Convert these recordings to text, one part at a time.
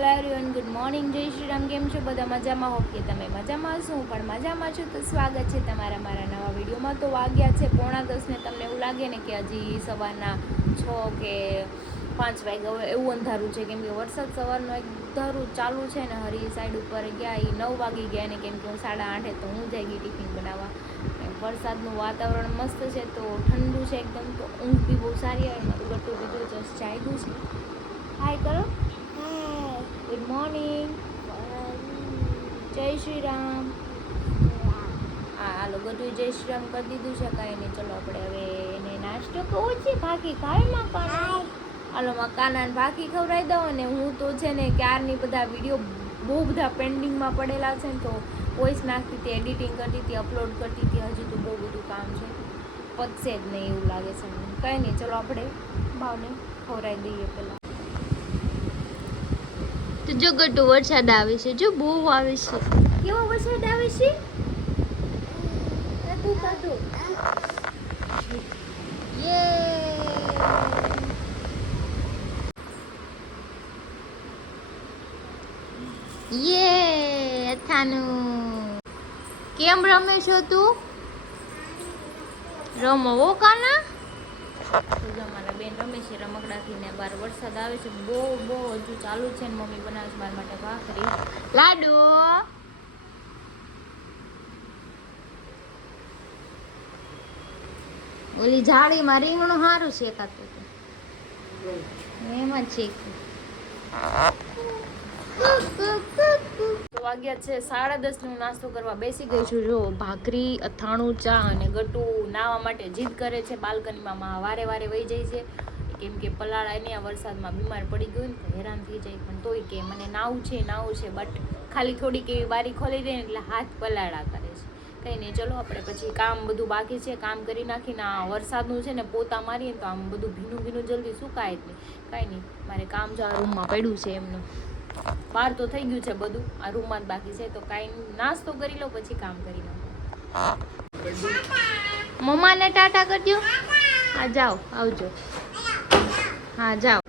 Hello everyone, good morning, જય શ્રી રામ. કેમ છો બધા? મજામાં? હોપ કે તમે મજામાં હશો. હું પણ મજામાં છું. તો સ્વાગત છે તમારા મારા નવા વિડીયોમાં. તો વાગ્યા છે 9:30 ને તમને એવું લાગે ને કે હજી સવારના 6 કે 5 વાગ્યા હોય એવું અંધારું છે, કેમ કે વરસાદ સવારનો એક ધારું ચાલુ છે ને. હરી સાઈડ ઉપર ગયા એ 9 વાગી ગયા ને, કેમ કે હું 8:30 તો હું જઈ ગઈ ટિફિન બનાવવા. વરસાદનું વાતાવરણ મસ્ત છે, તો ઠંડુ છે એકદમ, તો ઊંઘ બી બહુ સારી આવે. મારું ગટું બીજું જસ્ટ ચાલ્યું છે. હાય કરો, ગુડ મોર્નિંગ, જય શ્રી રામ. હા હાલો, ગટું જય શ્રી રામ કરી દીધું છે. કાંઈ નહીં, ચલો આપણે હવે એને નાસ્તો કરવો છે. ભાખી ખાય મકાના? હાલો મકાના ભાખી ખવડાવી દઉં. અને હું તો છે ને ક્યારની બધા વિડીયો બહુ બધા પેન્ડિંગમાં પડેલા છે ને, તો વોઇસ નાખતી હતી, એડિટિંગ કરતી હતી, અપલોડ કરતી હતી. હજી તો બહુ બધું કામ છે, પતશે જ નહીં એવું લાગે છે મને. કંઈ નહીં, ચલો આપણે ભાવને ખવડાવી દઈએ પહેલાં. તો જો ગટુ વરસાદ આવે છે, જો બહુ આવે છે. કેવો વરસાદ આવે છે? યે અથાનું કેમ રમે છો તું? રમો હો કાના. મારા બેન રમે છે રમકડાથી ને બહાર વરસાદ આવે છે, બહુ હજુ ચાલુ છે ને. મમ્મી બનાવે છે મારા માટે ભાખરી લાડુ. ઓલી જાળીમાં રીંગણું સારું શેકાતું હતું એમાં જ શેક્યું. વાગ્યા છે 10:30 હું નાસ્તો કરવા બેસી ગઈ છું. જો ભાખરી, અથાણું, ચા અને ગટુ નાવા માટે જીદ કરે છે. બાલ્કનીમાં વારે વહી જાય છે, કેમ કે પલાળા એને આ વરસાદમાં બીમાર પડી ગયું ને તો હેરાન થઈ જાય. પણ તોય કે મને નાવું છે, બટ ખાલી થોડીક એવી બારી ખોલી દે ને એટલે હાથ પલાળા કરે છે. કંઈ નહીં, ચલો આપણે પછી કામ બધું બાકી છે, કામ કરી નાખીને. આ વરસાદનું છે ને, પોતા મારીએ તો આમ બધું ભીનું જલ્દી સુકાય જ નહીં. કાંઈ નહીં, મારે કામ જો આ રૂમમાં પડ્યું છે એમનું. બહાર તો થઈ ગયું છે બધું, આ રૂમમાં જ બાકી છે. તો કાંઈ નાસ્તો કરી લો પછી કામ કરી લો. મમ્માને ટાટા કરજો. હા જાઓ, આવજો. હા જાઓ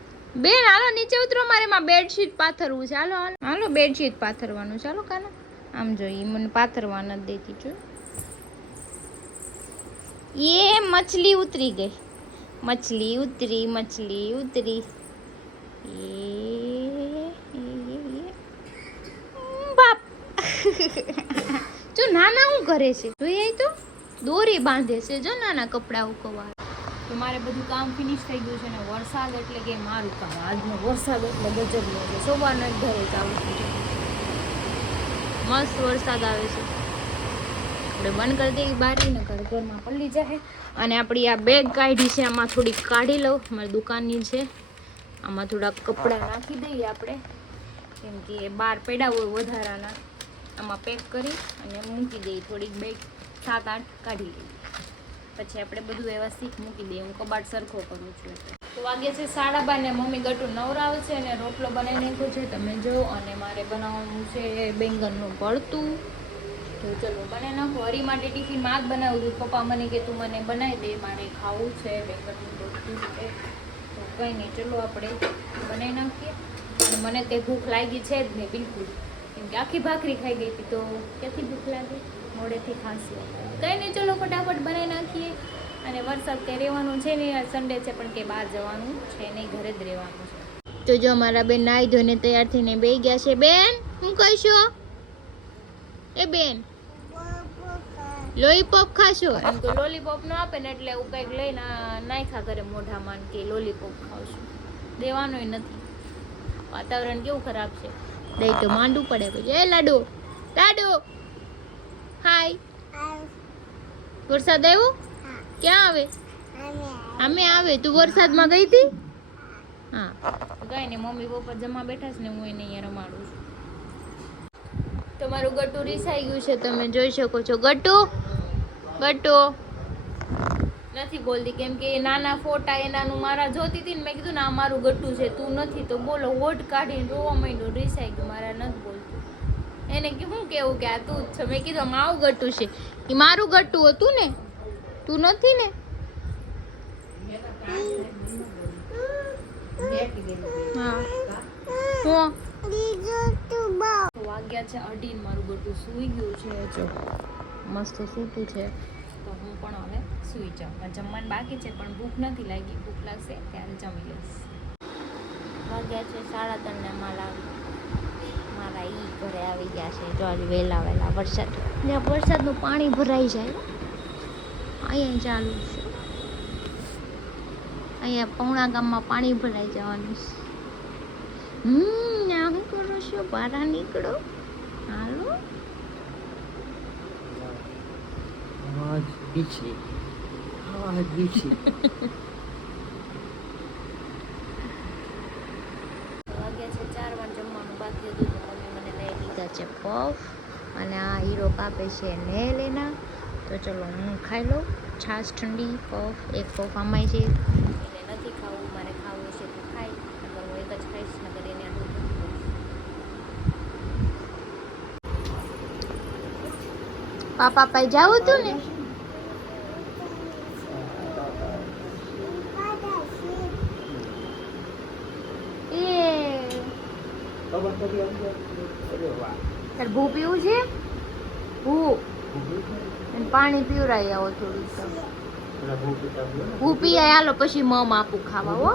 બેન, હાલો નીચે ઉતરો, મારે માં બેડશીટ પાથરવું છે. હાલો બેડશીટ પાથરવાનું. ચાલો કાના, આમ જોઈએ મને પાથરવા નથી દેતી. જો એ મછલી ઉતરી ગઈ, મછલી ઉતરી. બાપ જો નાના હું કરે છે, જોઈએ તો દોરી બાંધે છે. જો નાના કપડા ઉકવા. તો મારે બધું કામ ફિનિશ થઈ ગયું છે ને. વરસાદ એટલે કે મારું કામ આજનો વરસાદ એટલે ગજબનો છે. સવારનો એક ઘરે ચાલુ થઈ છે, મસ્ત વરસાદ આવે છે. આપણે બંધ કરી દઈએ બારી ને ઘરમાં પલ્લી જાય. અને આપણી આ બેગ કાઢી છે, આમાં થોડીક કાઢી લઉં, મારી દુકાનની છે. આમાં થોડાક કપડાં નાખી દઈએ આપણે, કેમ કે બહાર પડ્યા હોય વધારાના. આમાં પેક કરી અને મૂકી દઈએ. થોડીક બેગ 7-8 કાઢી લઈએ, પછી આપણે બધું વ્યવસ્થિત મૂકી દઈએ. હું કબાટ સરખો કરું છું. તો વાગે છે 12:30 ને મમ્મી ગટુ નવરાવે છે અને રોટલો બનાવી નાખ્યો છે તમે જો. અને મારે બનાવવાનું છે બેંગનનું ભરતું. તો ચલો બનાવી નાખો. હરી માટે ટિફિનમાં જ બનાવું છું. પપ્પા મને કે તું મને બનાવી દે, મારે ખાવું છે બેંગનનું ભરતું છે. તો કંઈ નહીં, ચલો આપણે બનાવી નાખીએ. અને મને કંઈ ભૂખ લાગી છે જ નહીં બિલકુલ, કેમ કે આખી ભાખરી ખાઈ ગઈ હતી. તો ક્યાંથી ભૂખ લાગી? મોડેથી ખાંસી. કંઈ નહીં, ચલો ફટાફટ બનાવી નાખીએ. અને વરસાદ કંઈ રહેવાનું છે નહીં, સન્ડે છે પણ કંઈ બહાર જવાનું છે નહીં, ઘરે જ રહેવાનું છે. તો જો મારા બેન નાહી ધોઈને તૈયાર થઈને બેસી ગયા છે. બેન હું કહીશું? એ બેન લોલીપોપ ખાશો? એમ તો લોલીપોપ ન આપે ને એટલે એવું કંઈક લઈને નાખ્યા કરે મોઢામાં કે લોલીપોપ ખાવશું. દેવાનોય નથી. વાતાવરણ કેવું ખરાબ છે, દહીં તો માંડવું પડે પછી. એ લાડુ હાય. વરસાદ આવ્યો? ક્યાં આવે? અમે આવે. તું વરસાદમાં ગઈ હતી? હા. કઈ નહીં, મમ્મી પપ્પા જમા બેઠા છે ને, હું એને અહીંયા રમાડું છું. તમારું ગટુ રીસાઈ ગયું છે, તમે જોઈ શકો છો. ગટુ નથી બોલતી, કેમ કે નાના ફોટા એનાનું મારા જોતી હતી ને. મેં કીધું ને આ મારું ગટુ છે, તું નથી તો બોલો. હોટ કાઢીને રોવા માંડ્યું, રીસાઈ ગયું. મારા નથી બોલતું. એને કે હું કેવું કે આ તું જ છે. મેં કીધું આવું ગટુ છે, એ મારું ગટુ હતું ને, તું નથી ને. હા હું વાગ્યા છે 2:30. મારું ગોટું સૂઈ ગયું છે. જો મસ્ત સૂતું છે. તો હું પણ હવે સૂઈ જાઉં. પણ જમવાનું બાકી છે, પણ ભૂખ નથી લાગી. ભૂખ લાગશે ત્યારે જમી લઈશ. વાગ્યા છે 3:30 ને મારા ઈ ઘરે આવી ગયા છે. જો આજે વહેલા વરસાદ, જ્યાં વરસાદનું પાણી ભરાઈ જાય અહીંયા ચાલુ છે. અહીંયા પૌણા ગામમાં પાણી ભરાઈ જવાનું છે. શું કરો છો? બહાર નીકળો. હાલો. વાગ્યા છે 4 વાર જમવાનું બાકી હતું. મમ્મી મને લઈ લીધા છે પફ, અને આ હીરો કાપે છે નેલ એના. તો ચલો હું ખાઈ લઉં. છાશ ઠંડી, પફ. એક પફ આમાય છે, એને નથી ખાવું. મારે ખાવું છે તો ખાઈ, નકર હું એક જ ખાઈશ, નકર એને આટલું નથી ખાઈશ. પાપા પાઈ જાવું તું ને? તાર ભૂ પીવું છે? ભૂ પાણી પીવરાઈ આવો થોડું. ભૂ પી આય, હાલો પછી મમ આપું ખાવા. હો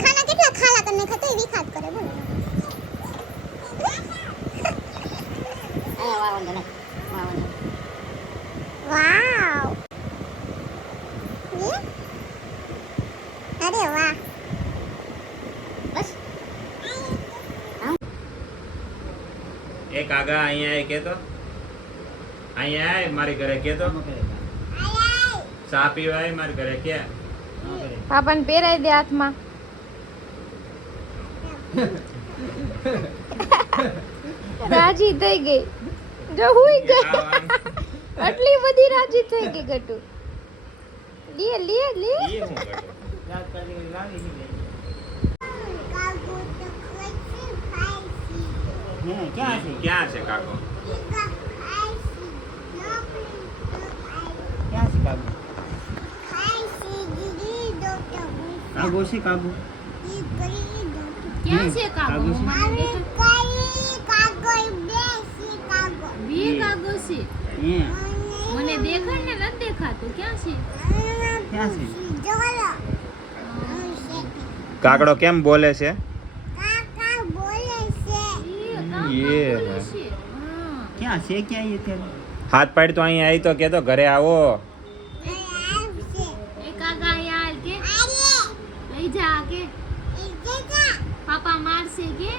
खाना कितना खाला करने का तो विखात करे बोलो वाव ये अरे वाह बस એક આગા અહીંયા આય કે તો અહીંયા આય મારી ઘરે કે તો ચા પીવા આય મારી ઘરે કે પાપાને પહેરાઈ દે હાથમાં. રાજી થઈ ગઈ. જો હુઈ ગઈ. આટલી બધી રાજી થઈ ગઈ ગટુ. લે લે લે. ઈ હું કરું યાદ કરી લાવી હી कागो तो कैसे खाई હે ક્યાં છે કાકો? ક્યાં છે કાગુ? કાગો છે કાગો? ક્યાં છે કાગો? કાગો છે? મને બે કાગો છે. હે મને દેખાડ ને નથી દેખાતું. ક્યાં છે? ક્યાં છે? કાકડો કેમ બોલે છે? એ કાં બોલે છે? હા. ક્યાં છે? ક્યાં એ ત્યાં? હાથ પાડ તો અહીંયા આવી તો કે તો ઘરે આવો. એ કાકા અહીંયા હાલ કે લઈ જા કે પાપા મારશે કે?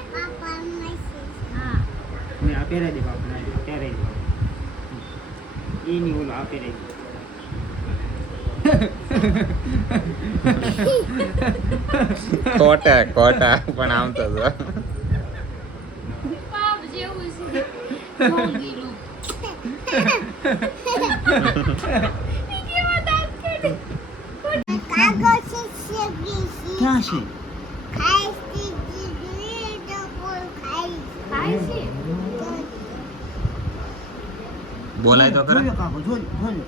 હા. હું આ પહેરાઈ દે બાપા, આ પહેરાઈ દે. ઈ ની ઓલો આ પહેરાઈ દે. કોટા પણ આમ તો જો. પાપ જેવું છે. ભોંગીલું. ઈ કેવા દાંત કાઢે. ક્યાં છે? ખાય છે. બોલાય તો ખરા. જોયો કાગો, જોયો.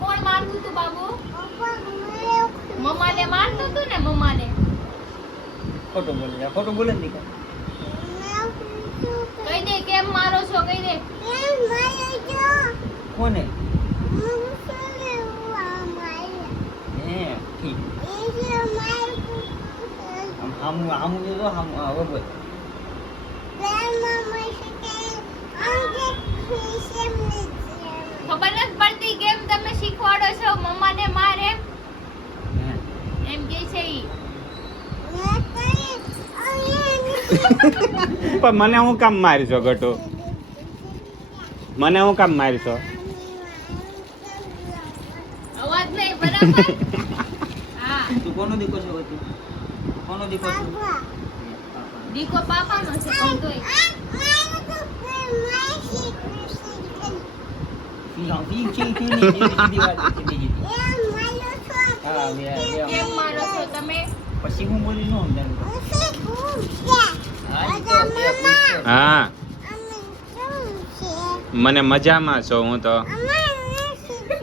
કોણ મારતું તું બાબુ? મમ્માને મારતું તું ને? મમ્માને ખોટું બોલે નહીં કા? કહી દે કેમ મારો છો. કહી દે. કોને? હે ઠીક. આમ જો આમ બરોબર. ખબર નથી પડતી કેમ તમે શીખવાડો છો મમ્માને મારે એમ કે છે ઈ. પણ મને હું કામ મારીશો ગટુ? મને હું કામ મારીશો? અવાજ નહીં બરાબર. હા. તું કોનો દીકો છે તું? કોનો દીકરો છે? દીકો પાપાનો છે પણ તોય કેમ માનો છો તમે? પછી હું બોલી ન સમજાવું. હા મને મજામાં છો હું તો,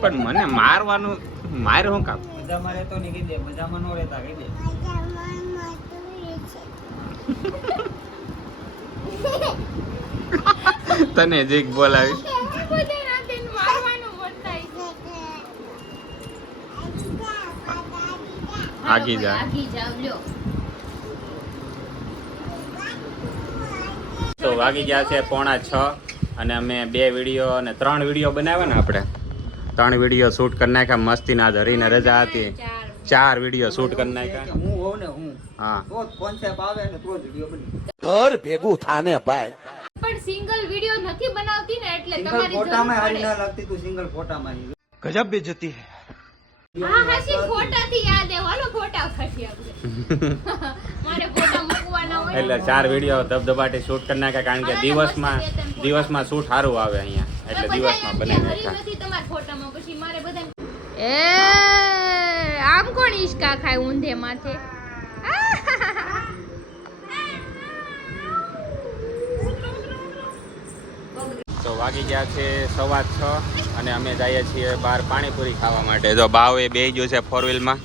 પણ મને મારવાનું માર હું કામ. બધા મારે તો નહીં કહી દે, બધામાં નો રહેતા કહી દે. તને જીક બોલાવી. બધે રાતે મારવાનું મન થાય છે. આગી જા. આગી જાવ લ્યો. તો વાગી ગયા છે 5:45 અને અમે 2 વિડીયો અને 3 વિડીયો બનાવ્યા ને આપણે 3 વિડીયો શૂટ કરી નાખ્યા મસ્તીના. ધરીને રજા હતી 4 વિડીયો શૂટ કરી નાખ્યા. હું હોઉં ને હું હા તો જ કોન્સેપ્ટ આવે ને તો જ વિડીયો બને. ઘર ભેગું થાને ભાઈ. પણ સિંગલ વિડિયો નથી બનાવતી ને એટલે સિંગલ તમારી ફોટામાં હારી જરૂર ના લાગતી, તું સિંગલ ફોટામાં હારી. ગજબ બેइज्जती है. પડે. હા હાસી ફોટાથી યાદ આવે. હાલો ફોટા ખસી આપણે. મારે ફોટા મૂકવાના હોય એટલે 4 વિડીયો ધબધબાટી શૂટ કરી નાખ્યા કારણ કે દિવસમાં શૂટ સારું આવે અહીંયા એટલે દિવસમાં બનાવી નાખ્યા. નથી તમારા ફોટામાં પછી મારે બધા એ આમ કોણ ઈસકા ખાય ઊંધે માથે? તો વાગી ગયા છે 6:15 અને અમે જઈએ છીએ બહાર પાણીપુરી ખાવા માટે. તો બાવ એ બેહી ગયો છે 4 વ્હીલમાં,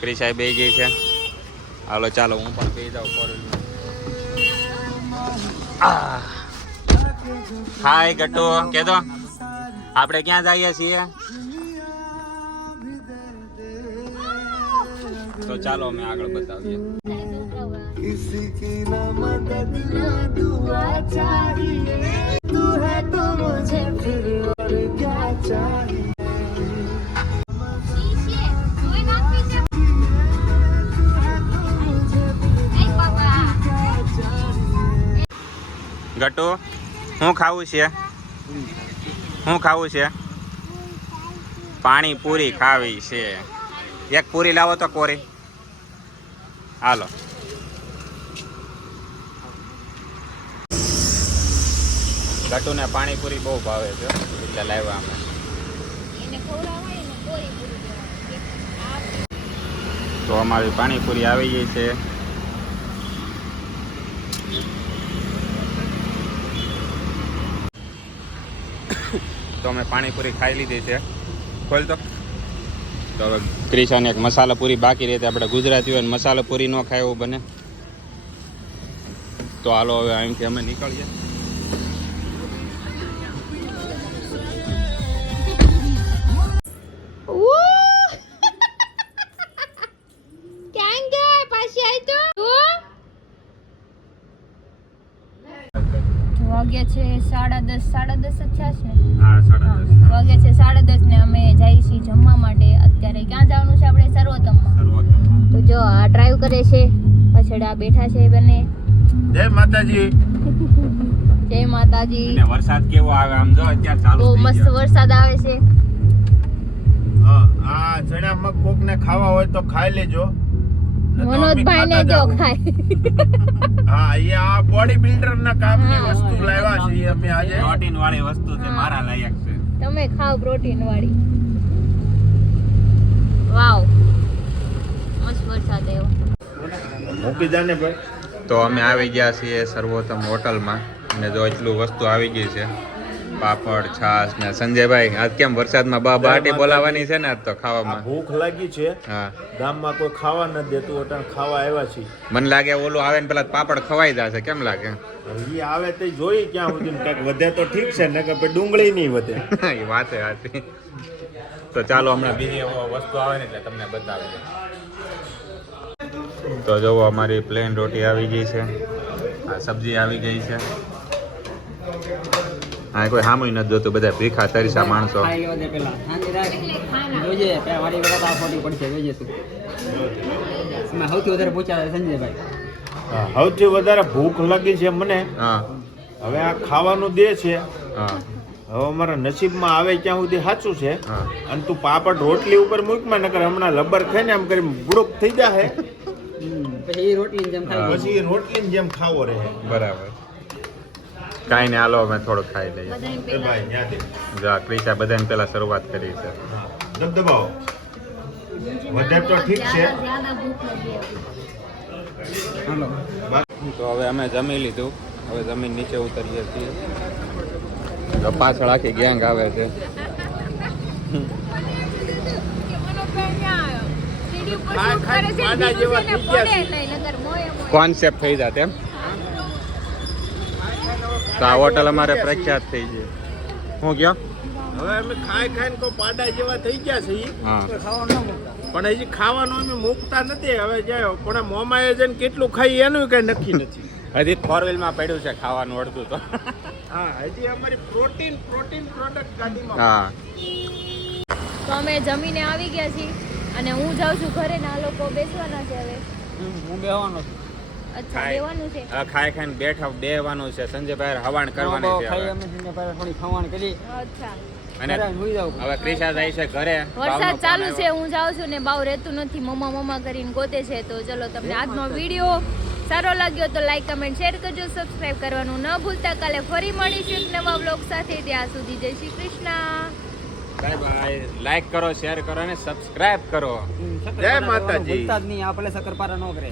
ક્રિશાઈ બેહી ગઈ છે. હાલો ચાલો હું પણ બેહી જાઉં 4 વ્હીલમાં. હાય ગટ્ટુ કે દો આપણે ક્યાં જઈએ છીએ? તો ચાલો અમે આગળ બતાવીએ. ગટ્ટુ શું ખાવું છે? શું ખાવું છે? પાણીપુરી ખાવી છે. એક પૂરી લાવો તો કોરી. હાલો ગટ્ટુને પાણીપુરી બહુ ભાવે છે એટલે લાવ્યા અમે. એને ખવડાવાય ને કોરી પૂરી દેવાની. તો અમારી પાણીપુરી આવી ગઈ છે. તો અમે પાણીપુરી ખાઈ લીધી છે. ખોલ તો હવે ક્રિશાને એક મસાલા પૂરી બાકી રહી. આપણે ગુજરાતી હોય ને મસાલા પૂરી ન ખાય એવું બને. તો હાલો હવે અહીંથી અમે નીકળીએ. ક્યાં ગઈ પાછી આવી તો? વાગ્યા છે 10:30 જ થયા છે. હા 10:30 વાગ્યા છે 10:30 ને અમે જઈએ છીએ જમવા માટે. અત્યારે ક્યાં જવાનું છે આપણે? સર્વોત્તમમાં. તો જો આ ડ્રાઈવ કરે છે, પાછળ આ બેઠા છે બંને. જય માતાજી. જય માતાજી. અને વરસાદ કેવો આવે આમ જો અત્યારે ચાલુ બહુ થઈ મસ્ત ગયો. વરસાદ આવે છે. હા આ ચણા મગ કોક ને ખાવા હોય તો ખાઈ લેજો. મનોજભાઈ ને જો ખાય. હા એ આ બોડી બિલ્ડર ના કામની હા. વસ્તુ લાવ્યા છે ઈ અમે આજે. પ્રોટીન વાળી વસ્તુ છે, મારા લાયક છે. તમે ખાઓ પ્રોટીન વાળી. વાવ મસ્ત વરસાદ આવ્યો. મૂકી જાને ભાઈ. તો અમે આવી ગયા છીએ સર્વોત્તમ હોટલમાં અને જો એટલું વસ્તુ આવી ગઈ છે. પાપડ, છાશ ને સંજયભાઈ આજ કેમ વરસાદમાં બાટી બોલાવવાની છે ને આજ તો આ ખાવામાં. ભૂખ લાગી છે, હા ગામમાં કોઈ ખાવા ન દેતું અટાણ ખાવા આવ્યા છે. મને લાગે ઓલું આવે ને પેલા પાપડ ખવાઈ જશે. કેમ લાગે? ઈ આવે તે જોઈ ક્યાં સુધી કંઈક વધે તો ઠીક છે ને કે પછી ડુંગળી નહીં વધે. એ વાત છે સાચી. તો ચાલો હમણાં બીજી વસ્તુ આવે ને એટલે તમને બતાવીએ. તો જોવો અમારી પ્લેન રોટી આવી ગઈ છે, આ સબ્જી આવી ગઈ છે. હા કોઈ સામું નથી જોતું, બધા ભીખા તરીસા માણસો. ખાઈ લેવા દે પેલા. શાંતિ રાખ. જોઈએ પેલા વાડી વખત આ ફોટી પડશે, જોઈએ તું. એમાં સૌથી વધારે પૂછ્યા સંજયભાઈ. હા, સૌથી વધારે ભૂખ લાગી છે મને. હા હવે આ ખાવાનું દે છે, હા હવે અમારા નસીબમાં આવે ક્યાં સુધી સાચું છે. હા અને તું પાપડ રોટલી ઉપર મૂકમાં નકર હમણાં લબર ખાઈને આમ કરી બુડુક થઈ જાહે. પછી એ રોટલી જેમ ખાઈ પછી એ રોટલીની જેમ ખાવો રહે. બરાબર કાંઈ નહીં, હાલો અમે થોડુંક ખાઈ લઈએ. બધાને એ પહેલા ભાઈ ન્યાથી. જો આ ક્રિશા બધાને પહેલા શરૂઆત કરી છે. હા. દબદબાવો. વધે તો ઠીક છે. જ્યાદા ભૂખ લાગી હતી. હાલો તો હવે અમે જમી લીધું, હવે જમીન નીચે ઉતરીએ છીએ. તો પાછળ આખી ગેંગ આવે છે. કોન્સેપ્ટ થઈ જાય એમ. તો આ હોટલ અમારે પ્રખ્યાત થઈ છે. હું ગયો હવે અમે ખાઈને તો પાડા જેવા થઈ ગયા છે ઈ. હા પણ હજી ખાવાનું અમે મૂકતા નથી. હવે જાય પણ મોમાએ જઈને કેટલું ખાઈ એનું કઈ નક્કી નથી. હજી ફોર વ્હીલમાં પડ્યું છે ખાવાનું અડધું તો. હા હજી અમારી પ્રોટીન પ્રોડક્ટ ગાડીમાં. હા તો અમે જમીને આવી ગયા છીએ અને હું જાઉં છું ઘરે ને આ લોકો બેસવાના છે હવે. હું બેહવાનો છું. અચ્છા બેવાનું છે. ખાઈ ખાઈને બેહવાનું છે. સંજયભાઈ હવાણ કરવાની છે ખાઈ હવે. અમે સિંહ પાસે થોડી ખાવાનું કરી અચ્છા અને ઘરે હુઈ જાવ હવે ક્રિશા જાય છે ઘરે. વરસાદ ચાલુ છે, હું જાઉં છું ને બાવ રહેતું નથી, મમ્મા કરીને ગોતે છે. તો ચલો તમને આજનો વિડીયો સારો લાગ્યો તો લાઈક કમેન્ટ શેર કરજો, સબસ્ક્રાઇબ કરવાનું ન ભૂલતા. કાલે ફરી મળીશું એક નવા બ્લોગ સાથે. ત્યાં સુધી જય Shri Krishna. Bye bye. Like કરો, શેર કરો અને સબસ્ક્રાઇબ કરો. જય માતાજી. ભૂલતા જ નહીં આપણે શક્કરપારા ન કરે